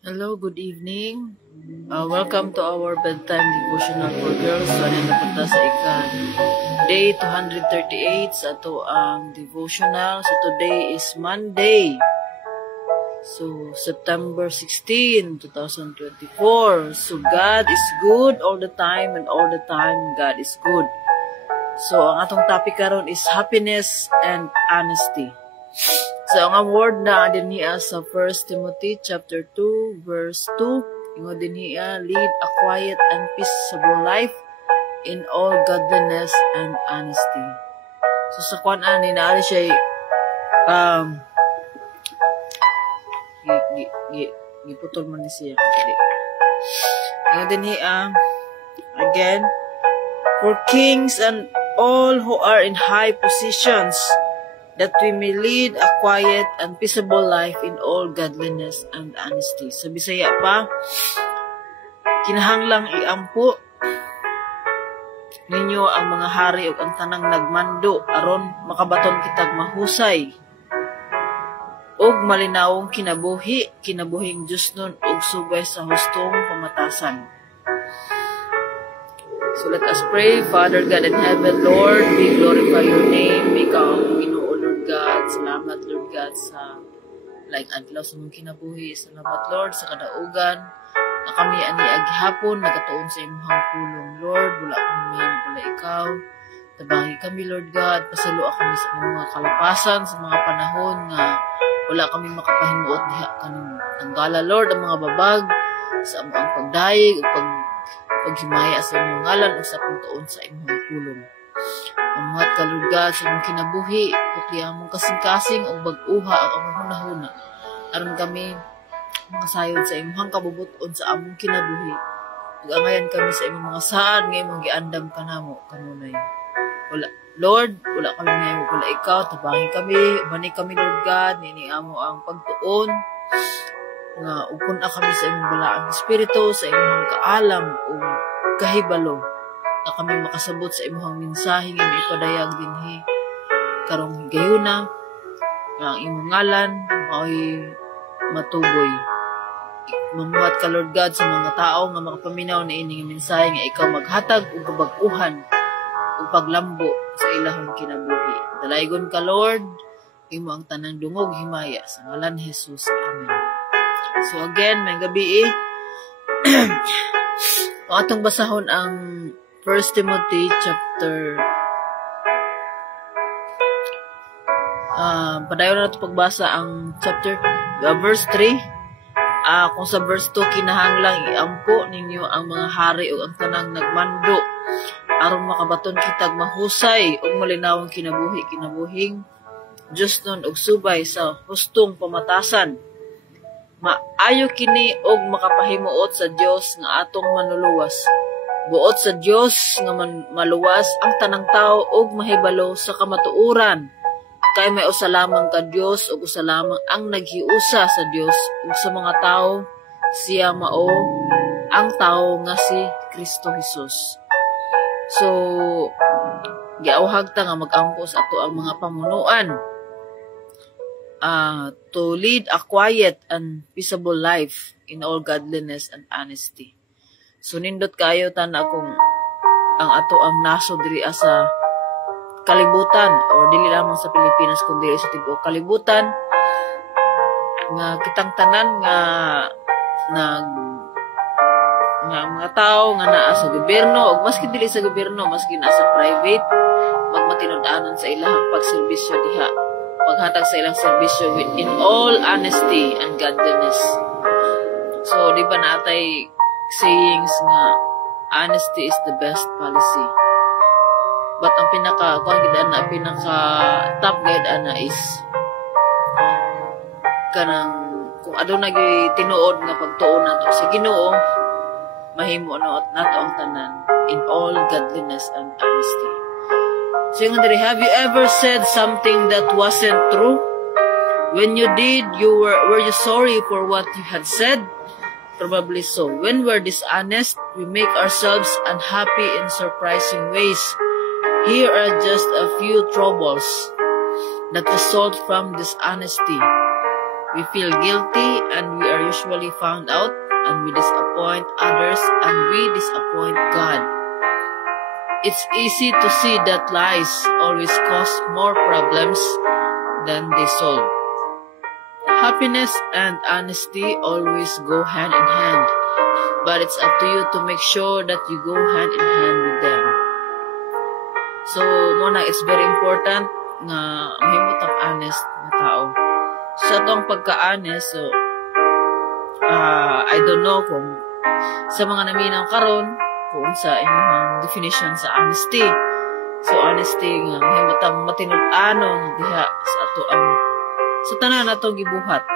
Hello, good evening. Welcome to our bedtime devotional for girls. So, napunta sa day 238 sa ito ang devotional. So, today is Monday. So, September 16, 2024. So, God is good all the time and all the time God is good. So, ang atong topic karon is happiness and honesty. So, ang word na din niya sa 1 Timothy chapter 2, verse 2, ingon din niya, lead a quiet and peaceable life in all godliness and honesty. So, sa kuan-an, inaari siya, giputol man ni siya. Ingon din niya, again, for kings and all who are in high positions, that we may lead a quiet and peaceable life in all godliness and honesty. Sa Bisaya pa, kinahanglang iampo ninyo ang mga hari ug ang tanang nagmando aron makabaton kitag mahusay ug malinawong kinabuhing Dios nun ug subay sa hustong pamatasan. So let us pray. Father God in heaven, Lord, we glorify your name. Ikaw God, salamat Lord God sa laing adlaw sa mong kinabuhi. Salamat Lord sa kadaugan na kami ani aghapon nagatuon sa imong pulong. Lord, wala kami, wala ikaw. Tabangi kami Lord God, pasaluan kami sa mga kalapasan sa mga panahon nga wala kami makapahimuot diha kanimo. Tanggala Lord ang mga babag sa among pagdayeg ug paghimaya sa imong ngalan ug sa pagtuon sa imong pulong. Amahat ka, Lord God, sa mong kinabuhi, putlihan mong kasing-kasing o bag-uha ang among hunahuna. Aron kami mga sayod sa imong kabubuton sa among kinabuhi. Pag-angayan kami sa imong mga saan, ngayon mong giandam ka namo, kanunay. Wala, Lord, wala kami ngayon, wala ikaw, tabangin kami, manik kami, Lord God, niniamo ang pagtuon, nga upun kami sa imong balaang espiritu, sa imong kaalam o kahibalo, na kami makasabot sa imong mensahe nga ipadayag dinhi karong higayuna nga ang imong ngalan mao'y matuboy. Mamuhat ka Lord God sa mga tao nga makapaminaw na ining mensahe nga ikaw maghatag og kabag-uhan ug paglambo sa ilahang kinabuhi. Dalaygon ka Lord, imo ang tanang dungog himaya sa ngalan ni Jesus. Amen. So again, may gabi atong basahon ang 1 Timothy chapter padayon na ito pagbasa ang chapter verse 3. Kung sa verse 2, kinahanglang iampo ninyo ang mga hari o ang tanang nagmando aron makabaton kitag mahusay ug malinawong kinabuhing Dios nun og subay sa hustong pamatasan. Maayo kini og makapahimuot sa Dios nga atong manuluwas. Buot sa Dios nga maluwas ang tanang tao og mahibalo sa kamatuoran. Kay may usa lamang ka Dios ug usa lamang ang naghiusa sa Dios ug sa mga tao siya mao ang tao nga si Kristo Jesus. So giawhag ta nga mag-ampo sa ato ang mga pamunuan to lead a quiet and peaceable life in all godliness and honesty. So, nindot kayo tana kung ang ato ang naso diri sa kalibutan o dili lamang sa Pilipinas kundi sa tibuok kalibutan nga kitang tanan nga mga tao nga naa sa gobyerno o maski dili sa gobyerno maski naa sa private magmatinud-anon sa ilahang pagserbisyo diha paghatag sa ilang serbisyo in all honesty and godliness. So, di ba natay sayings nga honesty is the best policy. But ang pinaka top guide ana is kanang kung aduna gyud tinuod nga pagtuon nato sa Ginoo mahimo nato ang tanan in all godliness and honesty. So have you ever said something that wasn't true? When you did, were you sorry for what you had said? Probably so. When we're dishonest, we make ourselves unhappy in surprising ways. Here are just a few troubles that result from dishonesty. We feel guilty and we are usually found out, and we disappoint others and we disappoint God. It's easy to see that lies always cause more problems than they solve. Happiness and honesty always go hand in hand, but it's up to you to make sure that you go hand in hand with them. So, muna, it's very important na mahimot ang honest na tao. Sa itong pagka-honest, so, I don't know kung sa mga naminaw karon kung sa inyong definition sa honesty. So, honesty nga, mahimot ang matinud-anon diha sa ato ang sa tanan natong gibuhat.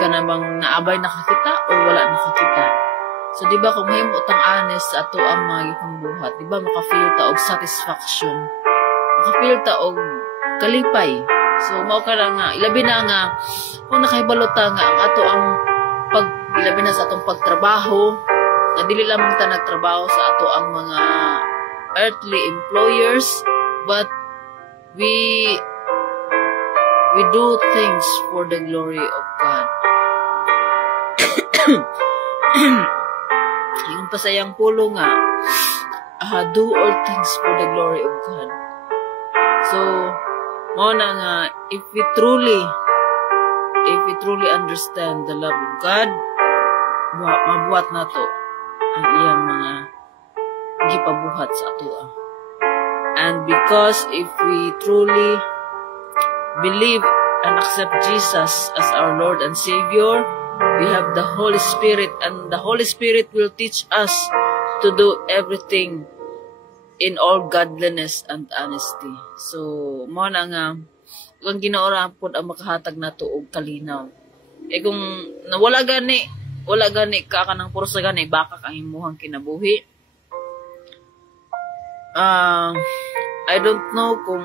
Kanamang naabay nakakita o wala nakakita. So, di ba kung mahimot ang honest sa ato ang mga gipangbuhat, di ba makafeel ta og satisfaction, makafeel ta og kalipay. So, mao ka lang nga, ilabi na nga, kung nakahibalota nga ang ato ang ilabi na sa atong pagtrabaho, na dili lamang ta nagtrabaho sa ato ang mga earthly employers, but we do things for the glory of God. Yung pasayang pulo nga, do all things for the glory of God. So, mo na nga, if we truly understand the love of God, mabuhat na to ang iyang mga gipabuhat sa atua. And because if we truly believe and accept Jesus as our Lord and Savior, we have the Holy Spirit, and the Holy Spirit will teach us to do everything in all godliness and honesty. So, mo na nga, kung ginaoran po ang makahatag na to og kalinaw. Kung wala gani ka kanang puro sa gani, baka ang imuhang kinabuhi. I don't know kung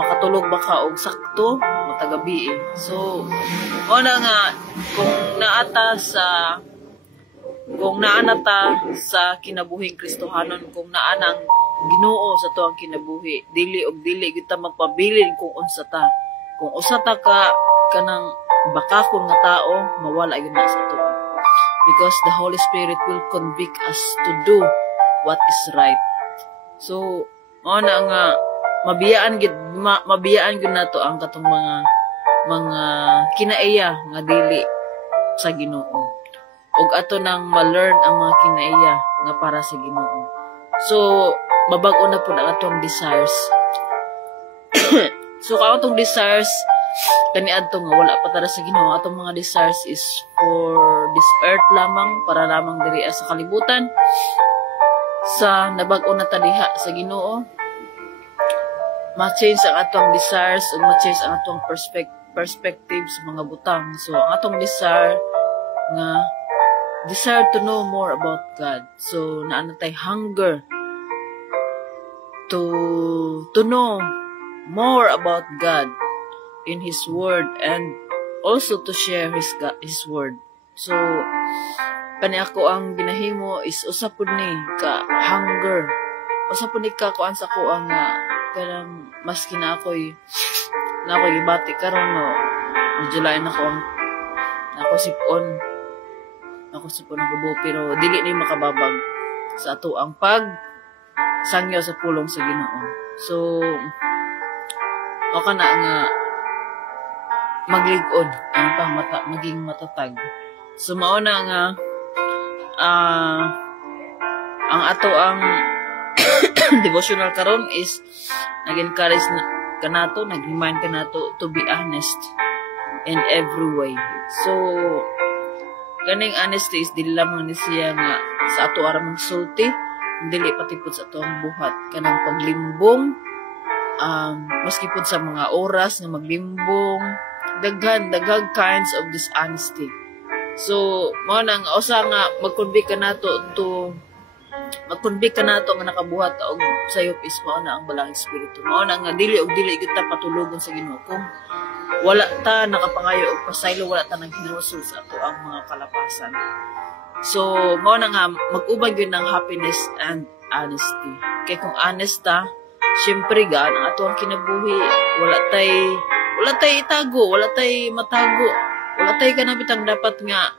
makatulog ba ka og sakto matagabi eh. So, una nga kung naana ta sa kinabuhing Kristohanon, kung naanang Ginoo sa tuang kinabuhi, dili gyud ta magpabilin kung unsa ta. Kung usa ta ka kanang bakakon nga tao, mawala gyud na sa tuwa. Because the Holy Spirit will convict us to do what is right. So, una nga mabiyaan gyud nato ang katong mga kinaiya nga dili sa Ginoo. Og ato nang ma-learn ang mga kinaiya nga para sa Ginoo. So, mabag-o na po ang atong desires. So, kung atong desires kaniadto nga wala pa tara sa Ginoo, atong mga desires is for this earth lamang, para lamang diri sa kalibutan. Sa nabag-o na ta diha sa Ginoo, ma-change ang atong desires o ma-change ang atong perspective sa mga butang. So, ang atong desire to know more about God. So, naano tay hunger to know more about God in His Word, and also to share His Word. So, kani ako ang ginahimo is usapod ni ka hunger. Usapod ni ka kuan sa ko ang kanang maski na ako'y ibati karon no. July na ko sipon ako buo, pero dili ni makababag sa ato ang sangyo sa pulong sa Ginoo. So, o ka na nga maglig-on ang maging matatag. So, mauna nga ang ato ang devotional karon is nag-encourage nag-remind ka nato to be honest in every way. So, kaning honesty is dili lamang ni siya nga sa ato ara magsulti, dili pati pud sa ato ang buhat kanang paglimbong, maski pud sa mga oras nga maglimbong, daghang kinds of dishonesty. So, mao nang usa nga mag-convict ka nato nga nakabuhat og sayop is mao na ang balang espiritu. Mao na nga dili gyud ta patulugon sa Ginoo kung wala ta nakapangayo og pasaylo, wala ta naghinusol sa ato ang mga kalapasan. So, mao na nga mag-ubay gyud ng happiness and honesty. Kay kung honest ta, Siyempre gaan ang ato ang kinabuhi. Wala tay itago, wala tay matago. Wala tay kanabitang dapat nga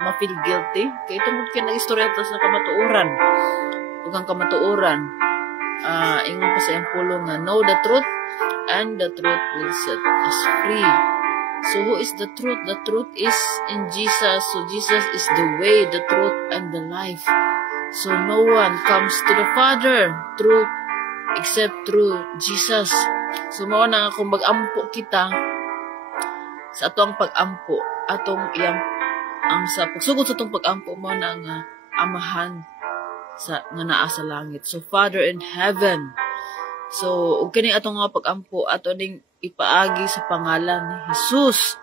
ma-feel guilty. Kaya tungod kay nag-istorya ta sa kamatuoran. Ug ang kamatuoran, ingon pa sa iyang pulong nga, know the truth, and the truth will set us free. So who is the truth? The truth is in Jesus. So Jesus is the way, the truth, and the life. So no one comes to the Father except through Jesus. So mao na nga kung mag-ampo kita sa atong pag-ampo, atong iyang ang sa pagsugod sa atong pag-ampo mo na nga amahan sa nga naa sa langit. So Father in heaven. So ug kini atong nga pag-ampo ato ning ipaagi sa pangalan ni Jesus.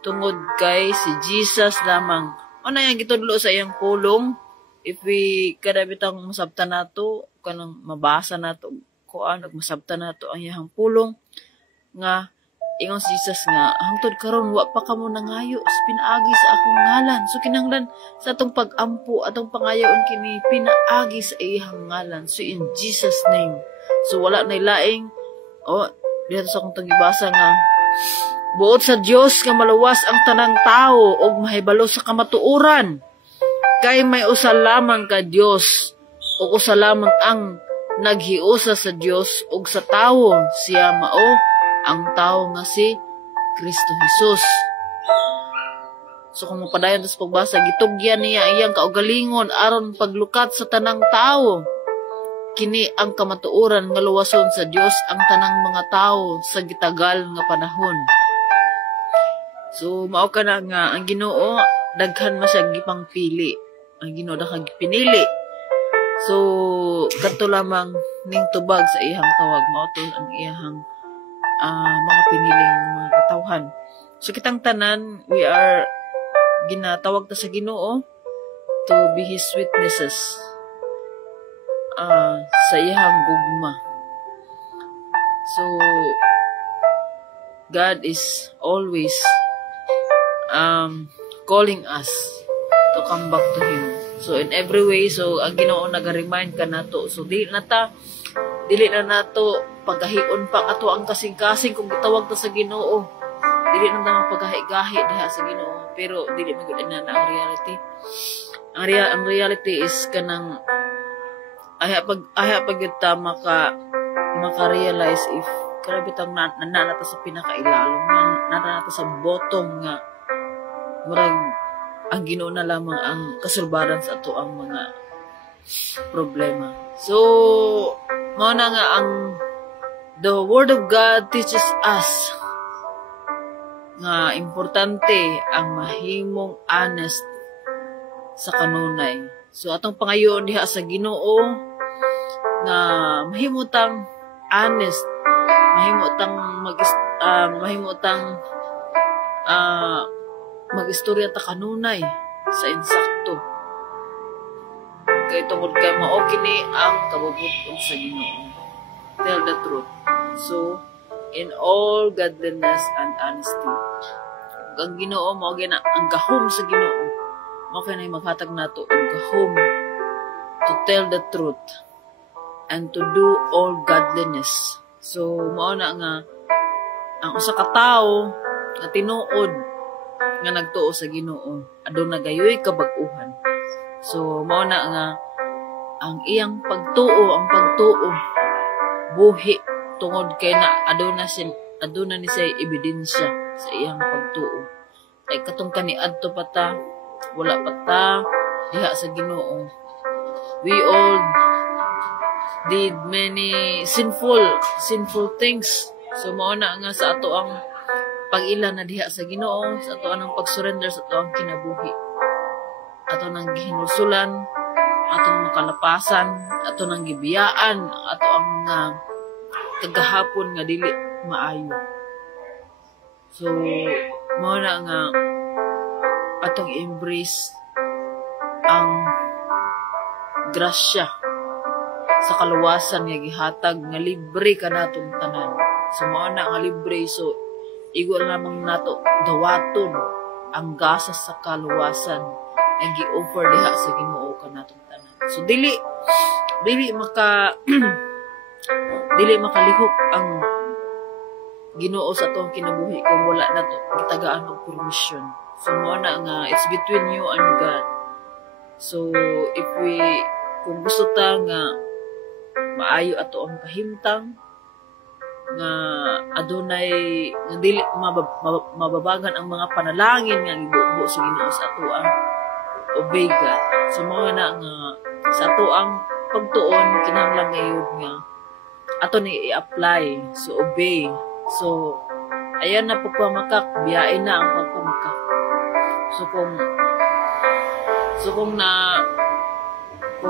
Tungod kay si Jesus lamang. Ano yang gitudlo sa iyang pulong? If we kadabitang masabtan nato, kanang mabasa nato, kuan ug masabtan nato ang iyang pulong nga ingon si Jesus nga hangtod karon wa pa kamo nangayo sa pinaagi sa akong ngalan. So kinahanglan sa atong pag-ampo atong pangayaon kini pinaagi sa iyang ngalan. So in Jesus name. So wala nay laing dito sa akong tangibasa nga buot sa Dios nga maluwas ang tanang tao og mahibalo sa kamatuoran. Kay may usa lamang ka Dios ug usa lamang ang naghiusa sa Dios ug sa tawo, siya mao ang tawo nga si Kristo Jesus. So kung mapadayon sa pagbasa, gitugyan niya iyang kaugalingon aron paglukat sa tanang tawo. Kini ang kamatuoran nga luwason sa Dios ang tanang mga tawo sa gitagal nga panahon. So mao ka na nga ang Ginoo daghan man siya gipang pili. Ang Ginoo daghang pinili. So kadto lamang ning tubag sa iyang tawag mao to ang iyang mga piniling mga katawhan. So kitang tanan we are ginatawag ta sa Ginoo to be His witnesses sa iyang gugma. So God is always calling us to come back to Him. So in every way, so ang Ginoo naga-remind ka nato. So dili na nato pagkahion pa ato ang kasing-kasing kung gitawag ta sa Ginoo. Dili na ta pagkahi-gahi diha sa Ginoo, pero dili man gud na ang reality. Ang reality is kanang aya pag yun ta maka-realize if karabitang nanata sa pinakailalom, nanata sa bottom nga murag ang Ginoo na lamang ang kasulbaran sa ato ang mga problema. So mao na nga ang the Word of God teaches us nga importante ang mahimong honest sa kanunay. So atong pangayoon diha sa Ginoo nga mahimutang honest, mahimutang mag-istorya ta kanunay sa insakto. Kay tungod kay mao kini ang kabubuton sa Ginoo. Tell the truth. So in all godliness and honesty. Ang Ginoo mao gina ang gahom sa Ginoo. Mao kay nay maghatag nato og gahom to tell the truth and to do all godliness. So mao na nga ang usa ka tawo nga tinuod nga nagtuo sa Ginoo aduna gayoy kabag-uhan. So mao na nga ang iyang pagtuo buhi tungod kay na aduna ni say ebidensya sa iyang pagtuo. Kay katong kaniadto pa ta wala pa ta diha sa Ginoo. We all did many sinful things. So mao na nga sa ato ang pag-ila na diha sa Ginoo, sa ato ang pag-surrender sa ato ang kinabuhi. Ato nang gihinulsulan, atong makalapasan, ato nang gibiyaan, ato ang kagahapon nga dili maayo. So mao na nga atong embrace ang grasya sa kaluwasan nga gihatag nga libre ka natong tanan. So mao na nga libre, so igo lamang nato dawaton ang gasa sa kaluwasan nga gi-offer diha sa Ginoo ka natong tanan. So dili maka dili makalihok ang Ginoo sa atong kinabuhi kung wala na to gitagaan og permission. So mo na nga it's between you and God. So if kung gusto ta nga maayo ato ang kahimtang nga adunay nga dili mababagan ang mga panalangin nga gibuo sa Ginoo sa ato ang obey God. So mo na nga sa ato ang pagtuon kinahanglan gayud nga ato ni i-apply, so obey. So ayan na pagpamakak, biyain na ang pagpamakak. So kung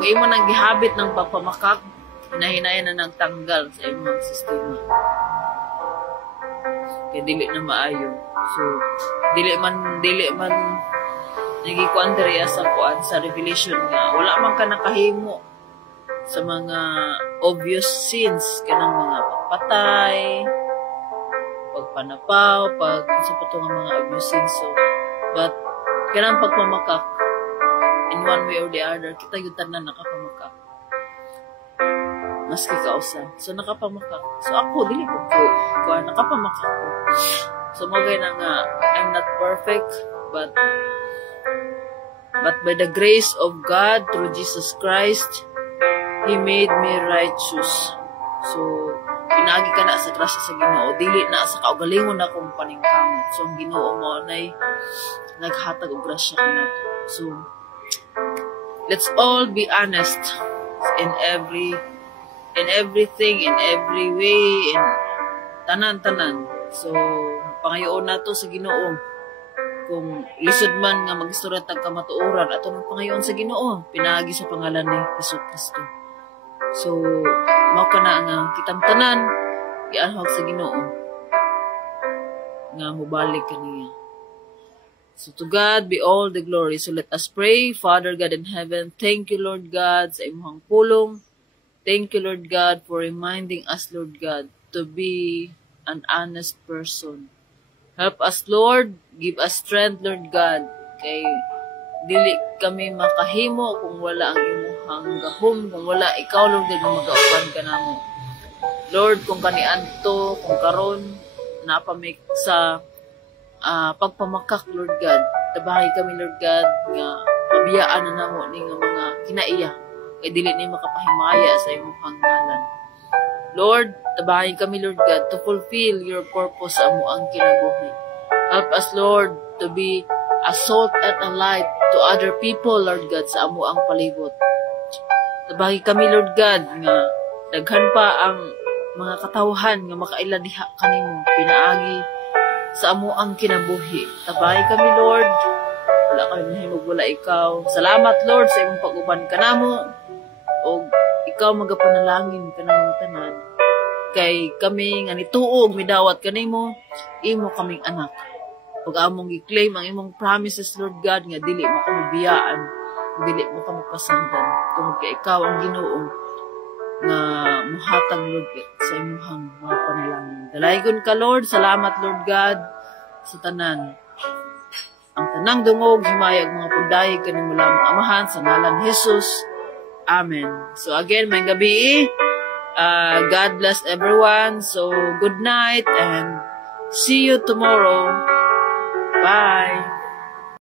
imo nang gihabit ng pagpamakak, hinahinayan na nagtanggal sa imong sistema. Kaya dili na maayo. So dili man nagikuan diri sa kuan sa revelation nga wala man ka nakahimo sa mga obvious sins kanang mga pagpatay, pagpanapaw, sa patong mga obvious sins. So but kanang pagpamakak in one way or the other kita gyud tanan nakapamakak. Maski kausa. So nakapamakak. So ako dili ko nakapamakak ko. So magay na nga I'm not perfect but by the grace of God through Jesus Christ, He made me righteous. So, pinagi ka na sa grasya sa Ginoo. Dili na sa kaugalingon na kong paningkamot. So, ang Ginoo mo ay naghatag og grasya ka na. So, let's all be honest in everything, in every way, in tanan-tanan. So, pangayoon na to sa Ginoo. Kung lisod man nga mag-istorya tag kamatuoran ato ng pangayoon sa Ginoo, pinagi sa pangalan ni Hesus Kristo. So, mao kana nga kitang tanan gianhog sa Ginoo nga mobalik kaniya. So to God be all the glory. So let us pray. Father God in heaven, thank you Lord God sa imong pulong. Thank you Lord God for reminding us Lord God to be an honest person. Help us Lord, give us strength Lord God. Kay dili kami makahimo kung wala ang imong gahom, kung wala ikaw Lord God magauban ka namo. Lord, kung kaniadto, kung karon napamik sa pagpamakak Lord God, tabahay kami Lord God nga mabiyaan na namo ni nga mga kinaiya kay dili ni makapahimaya sa imong ngalan. Lord, tabahay kami Lord God to fulfill your purpose sa amo ang kinabuhi. Help us Lord to be a salt and a light to other people, Lord God, sa amo ang palibot. Tabahi kami, Lord God, nga daghan pa ang mga katawhan nga makailadiha kanimo pinaagi sa amo ang kinabuhi. Tabahi kami, Lord. Wala kami mahimog, wala ikaw. Salamat, Lord, sa imong pag-uban kanamo. O ikaw magapanalangin kanamo tanan. Kay kami nga nituog, midawat kanimo, imo kaming anak. Pag among i-claim ang imong promises, Lord God, nga dili mo kami biyaan, dili mo kami pasandan. Tungod kay ikaw ang Ginoo na muhatag, Lord God, sa imong mga panalangin. Dalaygon ka, Lord. Salamat, Lord God, sa tanan. Ang tanang dungog, himayag mga pagdayeg kanimo lamang Amahan, sa ngalan ni Jesus. Amen. So again, may gabi. God bless everyone. So good night and see you tomorrow. Bye.